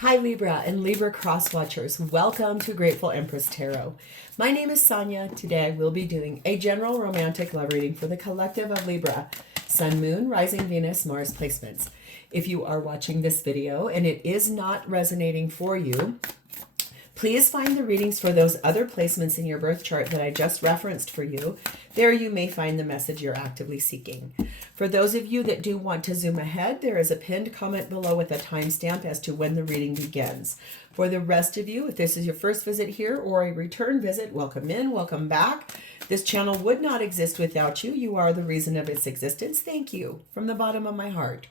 Hi Libra and Libra cross watchers, welcome to Grateful Empress Tarot. My name is Sonia. Today I will be doing a general romantic love reading for the collective of Libra, Sun, Moon, Rising, Venus, Mars placements. If you are watching this video and it is not resonating for you, please find the readings for those other placements in your birth chart that I just referenced for you. There you may find the message you're actively seeking. For those of you that do want to zoom ahead, there is a pinned comment below with a timestamp as to when the reading begins. For the rest of you, if this is your first visit here or a return visit, welcome in, welcome back. This channel would not exist without you. You are the reason of its existence. Thank you from the bottom of my heart.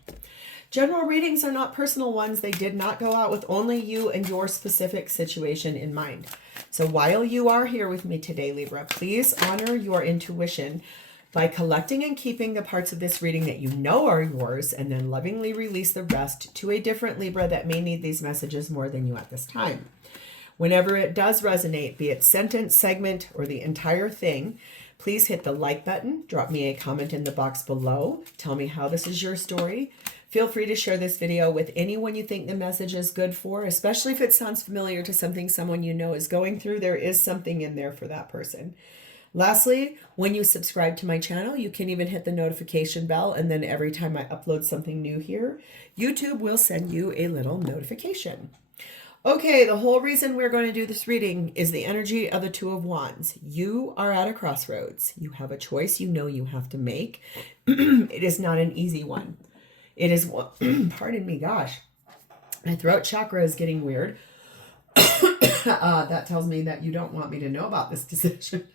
General readings are not personal ones. They did not go out with only you and your specific situation in mind. So while you are here with me today, Libra, please honor your intuition by collecting and keeping the parts of this reading that you know are yours, and then lovingly release the rest to a different Libra that may need these messages more than you at this time. Whenever it does resonate, be it sentence, segment, or the entire thing, please hit the like button, drop me a comment in the box below, tell me how this is your story. Feel free to share this video with anyone you think the message is good for, especially if it sounds familiar to something someone you know is going through. There is something in there for that person. Lastly, when you subscribe to my channel, you can even hit the notification bell, and then every time I upload something new here, YouTube will send you a little notification. Okay, the whole reason we're going to do this reading is the energy of the Two of Wands. You are at a crossroads. You have a choice you know you have to make. It is not an easy one. It is, pardon me, gosh, my throat chakra is getting weird. That tells me that you don't want me to know about this decision.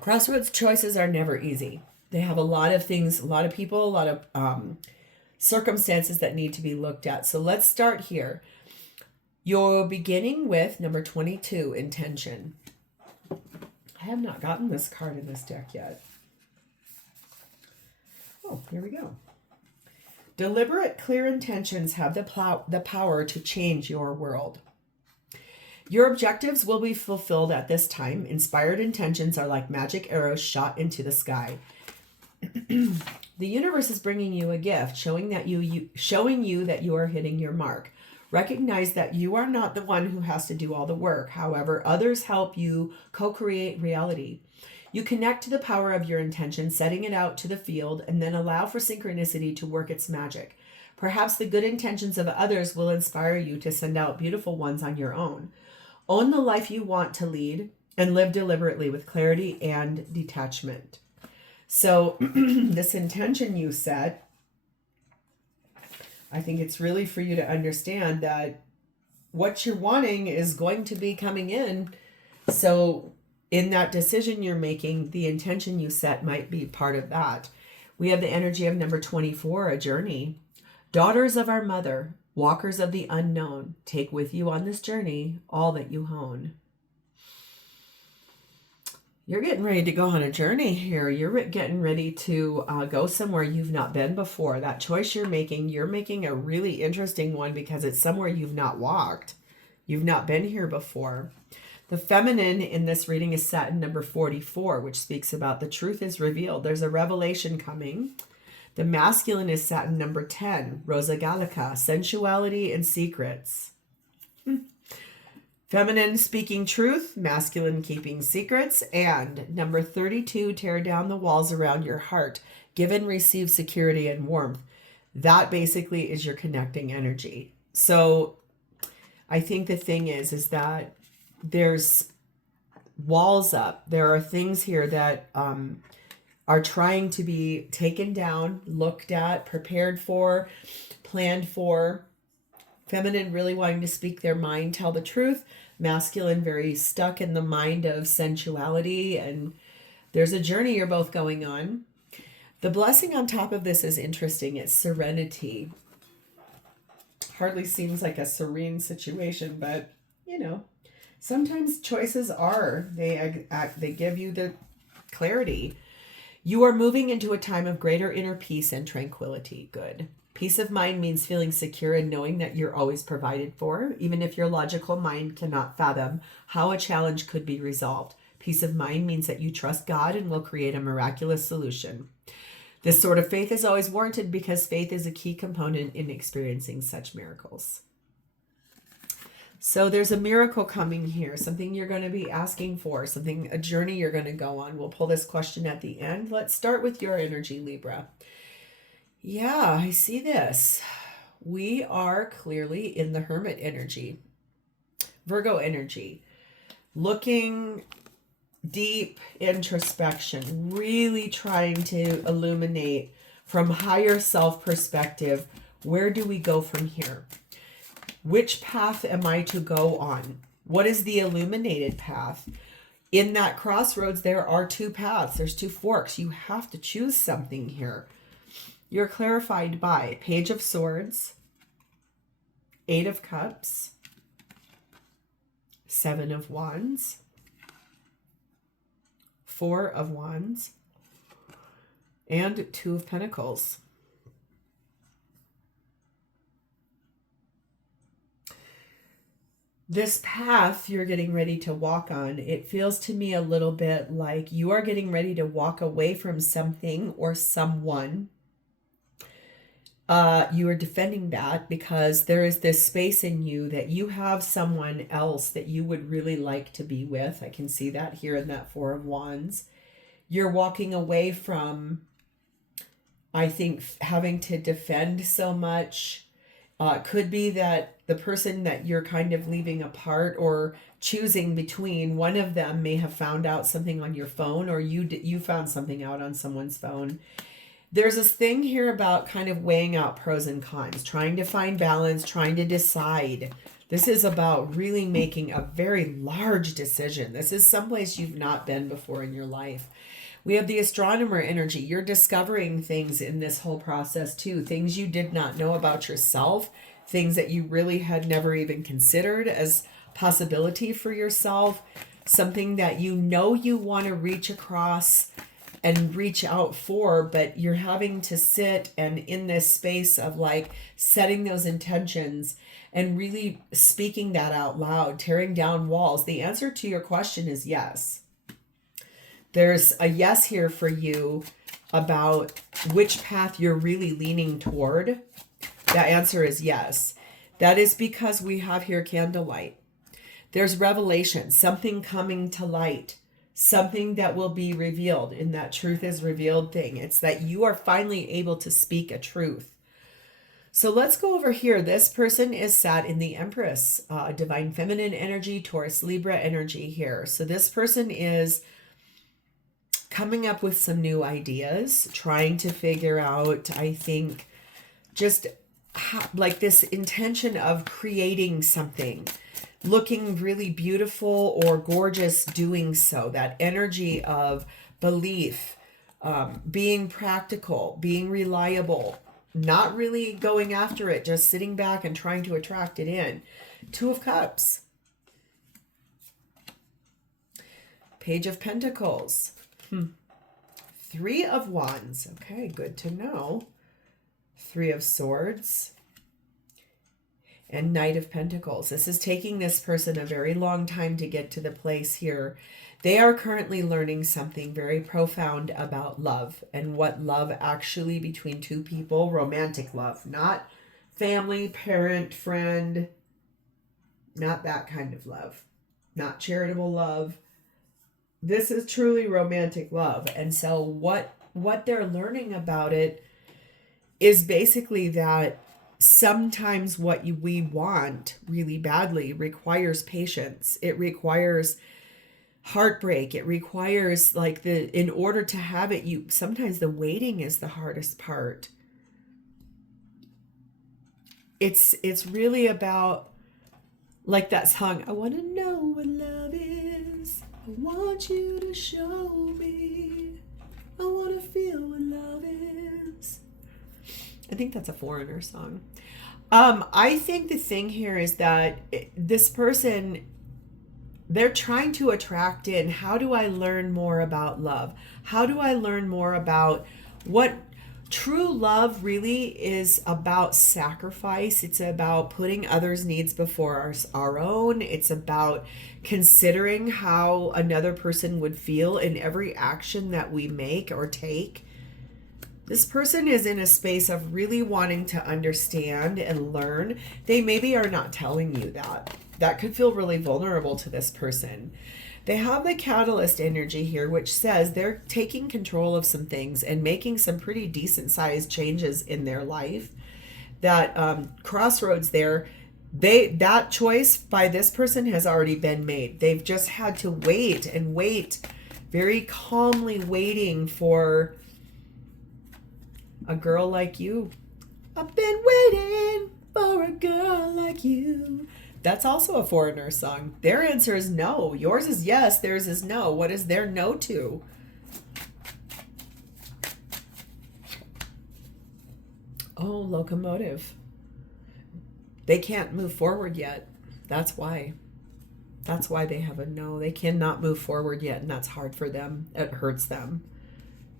Crossroads choices are never easy. They have a lot of things, a lot of people, a lot of circumstances that need to be looked at. So let's start here. You're beginning with number 22, intention. I have not gotten this card in this deck yet. Oh, here we go. Deliberate, clear intentions have the power to change your world. Your objectives will be fulfilled at this time. Inspired intentions are like magic arrows shot into the sky. The universe is bringing you a gift, showing you that you are hitting your mark. Recognize that you are not the one who has to do all the work. However, others help you co-create reality. You connect to the power of your intention, setting it out to the field, and then allow for synchronicity to work its magic. Perhaps the good intentions of others will inspire you to send out beautiful ones on your own. Own the life you want to lead and live deliberately with clarity and detachment. So this intention you set, I think it's really for you to understand that what you're wanting is going to be coming in. So in that decision you're making, the intention you set might be part of that. We have the energy of number 24, a journey. Daughters of our mother, walkers of the unknown, take with you on this journey all that you hone. You're getting ready to go on a journey here. You're getting ready to go somewhere you've not been before. That choice you're making a really interesting one because it's somewhere you've not walked. You've not been here before. The feminine in this reading is set in number 44, which speaks about the truth is revealed. There's a revelation coming. The masculine is set in number 10, Rosa Gallica, sensuality and secrets. Feminine speaking truth, masculine keeping secrets, and number 32, tear down the walls around your heart. Give and receive security and warmth. That basically is your connecting energy. So I think the thing is that there's walls up. There are things here that are trying to be taken down, looked at, prepared for, planned for. Feminine really wanting to speak their mind, tell the truth. Masculine very stuck in the mind of sensuality. And there's a journey you're both going on. The blessing on top of this is interesting. It's serenity. Hardly seems like a serene situation, but you know, sometimes choices are. They give you the clarity. You are moving into a time of greater inner peace and tranquility. Good. Peace of mind means feeling secure and knowing that you're always provided for, even if your logical mind cannot fathom how a challenge could be resolved. Peace of mind means that you trust God and will create a miraculous solution. This sort of faith is always warranted because faith is a key component in experiencing such miracles. So there's a miracle coming here, something you're going to be asking for, a journey you're going to go on. We'll pull this question at the end. Let's start with your energy, Libra. Yeah, I see this. We are clearly in the Hermit energy, Virgo energy, looking deep introspection, really trying to illuminate from higher self perspective. Where do we go from here? Which path am I to go on? What is the illuminated path? In that crossroads, there are two paths. There's two forks. You have to choose something here. You're clarified by Page of Swords, Eight of Cups, Seven of Wands, Four of Wands, and Two of Pentacles. This path you're getting ready to walk on, it feels to me a little bit like you are getting ready to walk away from something or someone. You are defending that because there is this space in you that you have someone else that you would really like to be with. I can see that here in that Four of Wands. You're walking away from, I think, having to defend so much. Could be that the person that you're kind of leaving apart or choosing between, one of them may have found out something on your phone, or you found something out on someone's phone. There's this thing here about kind of weighing out pros and cons, trying to find balance, trying to decide. This is about really making a very large decision. This is someplace you've not been before in your life. We have the astronomer energy. You're discovering things in this whole process too. Things you did not know about yourself. Things that you really had never even considered as possibility for yourself. Something that you know you want to reach across and reach out for, but you're having to sit and in this space of like setting those intentions and really speaking that out loud, tearing down walls. The answer to your question is yes. There's a yes here for you about which path you're really leaning toward. That answer is yes. That is because we have here candlelight. There's revelation, something coming to light, something that will be revealed in that truth is revealed thing. It's that you are finally able to speak a truth. So let's go over here. This person is sat in the Empress, divine feminine energy, Taurus, Libra energy here. So this person is coming up with some new ideas, trying to figure out, I think, just like this intention of creating something, looking really beautiful or gorgeous doing so. That energy of belief, being practical, being reliable, not really going after it, just sitting back and trying to attract it in. Two of Cups. Page of Pentacles. Three of Wands. Okay, good to know. Three of Swords. And Knight of Pentacles. This is taking this person a very long time to get to the place here. They are currently learning something very profound about love and what love actually between two people, romantic love, not family, parent, friend, not that kind of love, not charitable love. This is truly romantic love. And so what they're learning about it is basically that sometimes what we want really badly requires patience. It requires heartbreak. It requires in order to have it, sometimes the waiting is the hardest part. It's really about like that song, I want to know what love is. I want you to show me. I want to feel what love is. I think that's a Foreigner song. I think the thing here is that this person, they're trying to attract in, how do I learn more about love? How do I learn more about what true love really is about? Sacrifice. It's about putting others' needs before our own. It's about considering how another person would feel in every action that we make or take. This person is in a space of really wanting to understand and learn. They maybe are not telling you that. That could feel really vulnerable to this person. They have the catalyst energy here, which says they're taking control of some things and making some pretty decent sized changes in their life. That crossroads there, that choice by this person has already been made. They've just had to wait and wait, very calmly waiting for a girl like you. I've been waiting for a girl like you. That's also a Foreigner song. Their answer is no. Yours is yes. Theirs is no. What is their no to? Oh, locomotive. They can't move forward yet. That's why. That's why they have a no. They cannot move forward yet, and that's hard for them. It hurts them.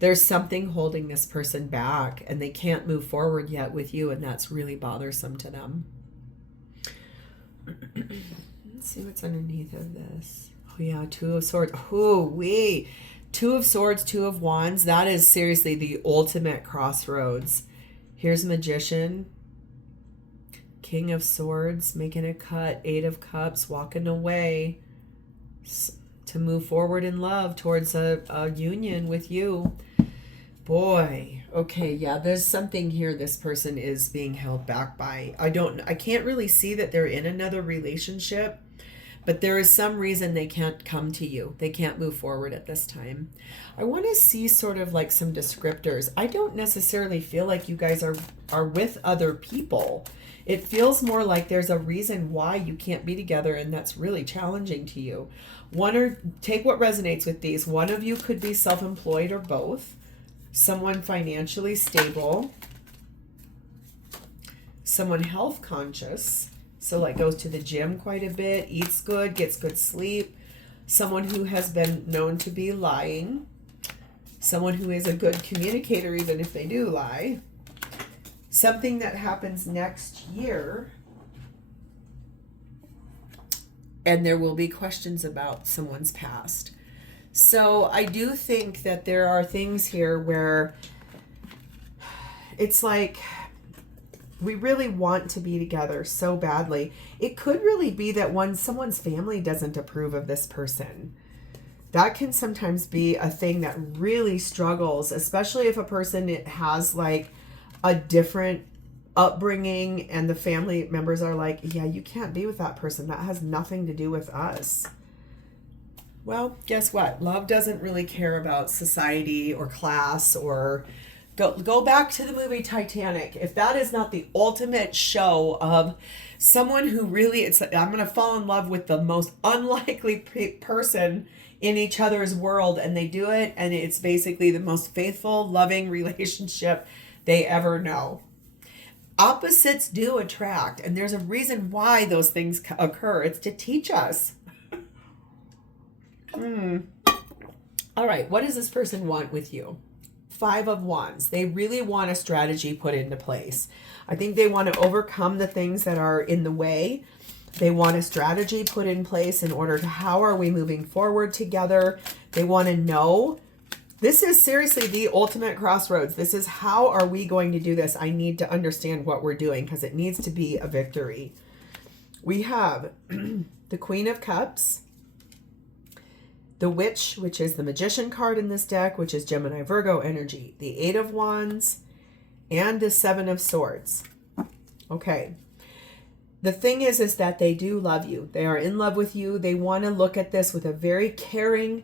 There's something holding this person back, and they can't move forward yet with you, and that's really bothersome to them. Let's see what's underneath of this. Oh yeah, Two of Swords. Oh wait, Two of Swords, Two of Wands. That is seriously the ultimate crossroads. Here's Magician, King of Swords, making a cut, Eight of Cups, walking away to move forward in love towards a union with you. Boy, okay, yeah, there's something here this person is being held back by. I can't really see that they're in another relationship, but there is some reason they can't come to you. They can't move forward at this time. I want to see sort of like some descriptors. I don't necessarily feel like you guys are with other people. It feels more like there's a reason why you can't be together, and that's really challenging to you. Take what resonates with these. One of you could be self-employed or both. Someone financially stable, someone health conscious, so like goes to the gym quite a bit, eats good, gets good sleep, someone who has been known to be lying, someone who is a good communicator even if they do lie, something that happens next year, and there will be questions about someone's past. So I do think that there are things here where it's like we really want to be together so badly. It could really be that someone's family doesn't approve of this person. That can sometimes be a thing that really struggles, especially if a person has like a different upbringing and the family members are like, yeah, you can't be with that person. That has nothing to do with us. Well, guess what? Love doesn't really care about society or class or go back to the movie Titanic. If that is not the ultimate show of someone who really, it's like, I'm going to fall in love with the most unlikely person in each other's world, and they do it, and it's basically the most faithful, loving relationship they ever know. Opposites do attract, and there's a reason why those things occur. It's to teach us. All right, what does this person want with you? Five of Wands. They really want a strategy put into place. I think they want to overcome the things that are in the way. They want a strategy put in place in order to how are we moving forward together. They want to know. This is seriously the ultimate crossroads. This is how are we going to do this? I need to understand what we're doing because it needs to be a victory. We have the Queen of Cups, the Witch, which is the Magician card in this deck, which is Gemini Virgo energy, the Eight of Wands, and the Seven of Swords. Okay. The thing is that they do love you. They are in love with you. They want to look at this with a very caring,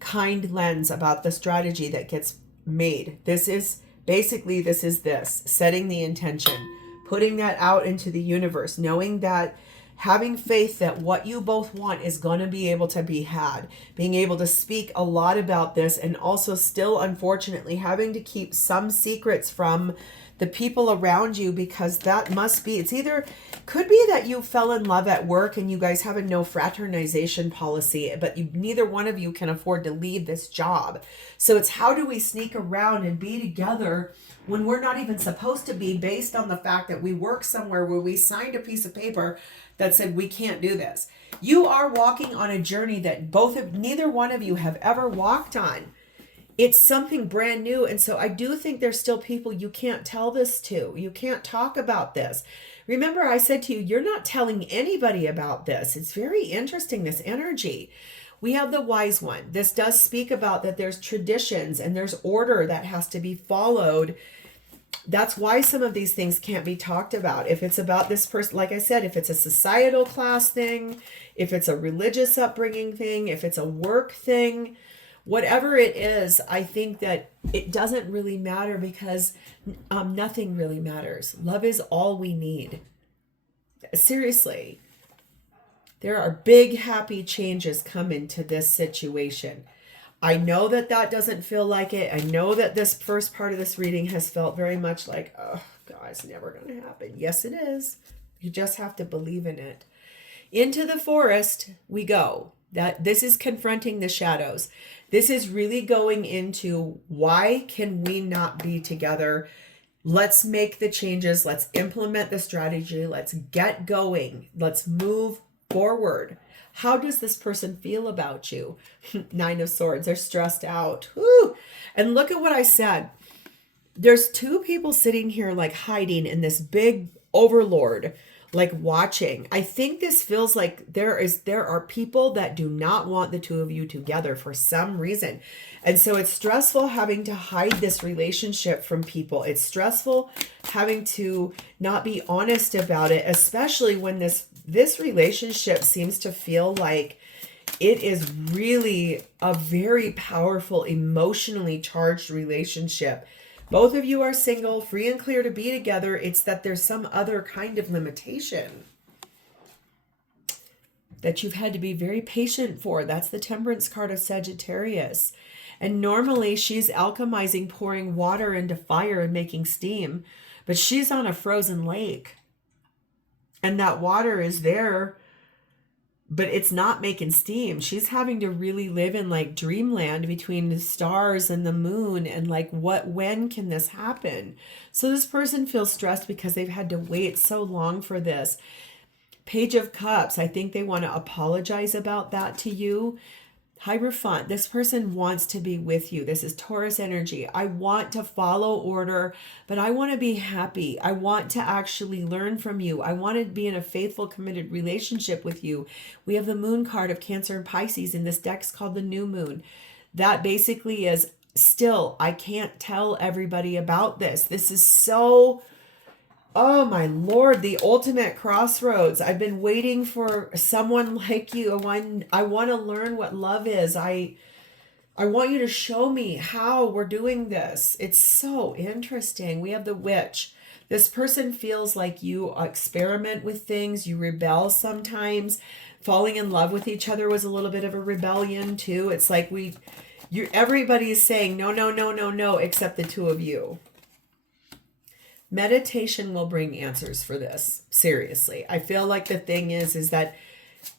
kind lens about the strategy that gets made. This is setting the intention, putting that out into the universe, knowing that having faith that what you both want is going to be able to be had, being able to speak a lot about this, and also still, unfortunately, having to keep some secrets from the people around you, because that must be, could be that you fell in love at work and you guys have a no fraternization policy, but neither one of you can afford to leave this job. So it's how do we sneak around and be together when we're not even supposed to be, based on the fact that we work somewhere where we signed a piece of paper that said we can't do this. You are walking on a journey that neither one of you have ever walked on. it's something brand new. And so I do think there's still people you can't tell this to. You can't talk about this. Remember, I said to you, you're not telling anybody about this. It's very interesting, this energy. We have the wise one. This does speak about that there's traditions and there's order that has to be followed. That's why some of these things can't be talked about. If it's about this person, like I said, if it's a societal class thing, if it's a religious upbringing thing, if it's a work thing, whatever it is, I think that it doesn't really matter because nothing really matters. Love is all we need. Seriously. There are big, happy changes coming to this situation. I know that that doesn't feel like it. I know that this first part of this reading has felt very much like, oh, God, it's never going to happen. Yes, it is. You just have to believe in it. Into the forest we go. This is confronting the shadows. This is really going into why can we not be together? Let's make the changes. Let's implement the strategy. Let's get going. Let's move forward. How does this person feel about you? 9 of Swords. They're stressed out. Woo! And look at what I said. There's two people sitting here like hiding in this big overlord, like watching. I think this feels like there are people that do not want the two of you together for some reason. And so it's stressful having to hide this relationship from people. It's stressful having to not be honest about it, especially when this relationship seems to feel like it is really a very powerful, emotionally charged relationship. Both of you are single, free and clear to be together. It's that there's some other kind of limitation that you've had to be very patient for. That's the Temperance card of Sagittarius. And normally she's alchemizing, pouring water into fire and making steam, but she's on a frozen lake. And that water is there, but it's not making steam. She's having to really live in like dreamland between the stars and the moon and like when can this happen? So this person feels stressed because they've had to wait so long for this. Page of Cups, I think they want to apologize about that to you. Hierophant, this person wants to be with you. This is Taurus energy. I want to follow order, but I want to be happy. I want to actually learn from you. I want to be in a faithful, committed relationship with you. We have the Moon card of Cancer and Pisces, and this deck's called the New Moon. That basically is still, I can't tell everybody about this. This is so... Oh my Lord, the ultimate crossroads. I've been waiting for someone like you. I want to learn what love is. I want you to show me how we're doing this. It's so interesting. We have the Witch. This person feels like you experiment with things. You rebel sometimes. Falling in love with each other was a little bit of a rebellion too. It's like everybody is saying no, no, no, no, no, except the two of you. Meditation will bring answers for this. Seriously. I feel like the thing is that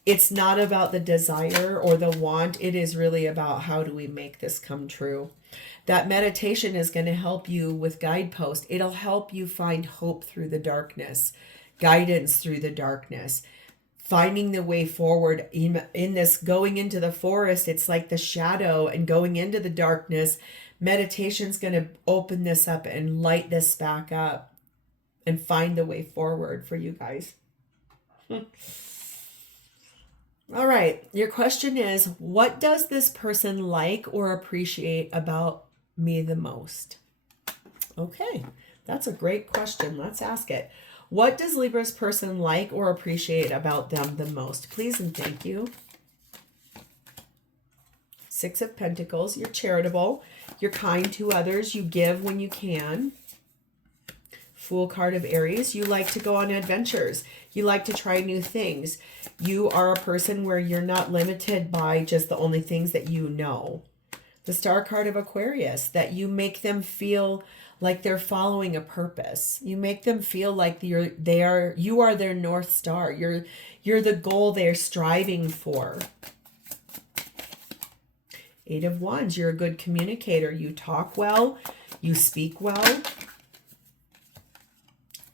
it's not about the desire or the want. It is really about how do we make this come true. That meditation is going to help you with guideposts. It'll help you find hope through the darkness, guidance through the darkness, finding the way forward in this going into the forest. It's like the shadow and going into the darkness. Meditation's going to open this up and light this back up and find the way forward for you guys. All right. Your question is, what does this person like or appreciate about me the most? Okay. That's a great question. Let's ask it. What does Libra's person like or appreciate about them the most? Please and thank you. 6 of Pentacles. You're charitable. You're kind to others. You give when you can. Fool card of Aries. You like to go on adventures. You like to try new things. You are a person where you're not limited by just the only things that you know. The Star card of Aquarius. That you make them feel like they're following a purpose. You make them feel like you are their North Star. You're the goal they're striving for. 8 of Wands, you're a good communicator. You talk well, you speak well.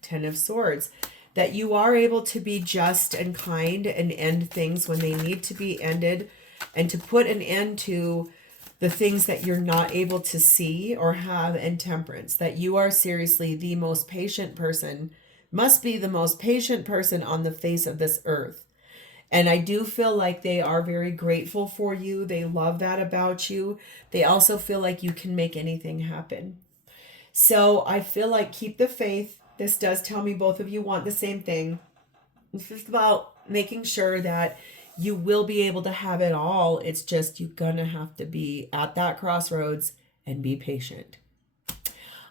10 of Swords, that you are able to be just and kind and end things when they need to be ended, and to put an end to the things that you're not able to see or have in Temperance, that you are seriously the most patient person, must be the most patient person on the face of this earth. And I do feel like they are very grateful for you. They love that about you. They also feel like you can make anything happen. So I feel like keep the faith. This does tell me both of you want the same thing. It's just about making sure that you will be able to have it all. It's just you're going to have to be at that crossroads and be patient.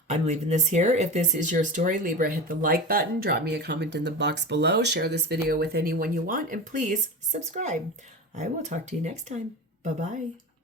I'm leaving this here. If this is your story, Libra, hit the like button, drop me a comment in the box below, share this video with anyone you want, and please subscribe. I will talk to you next time. Bye-bye.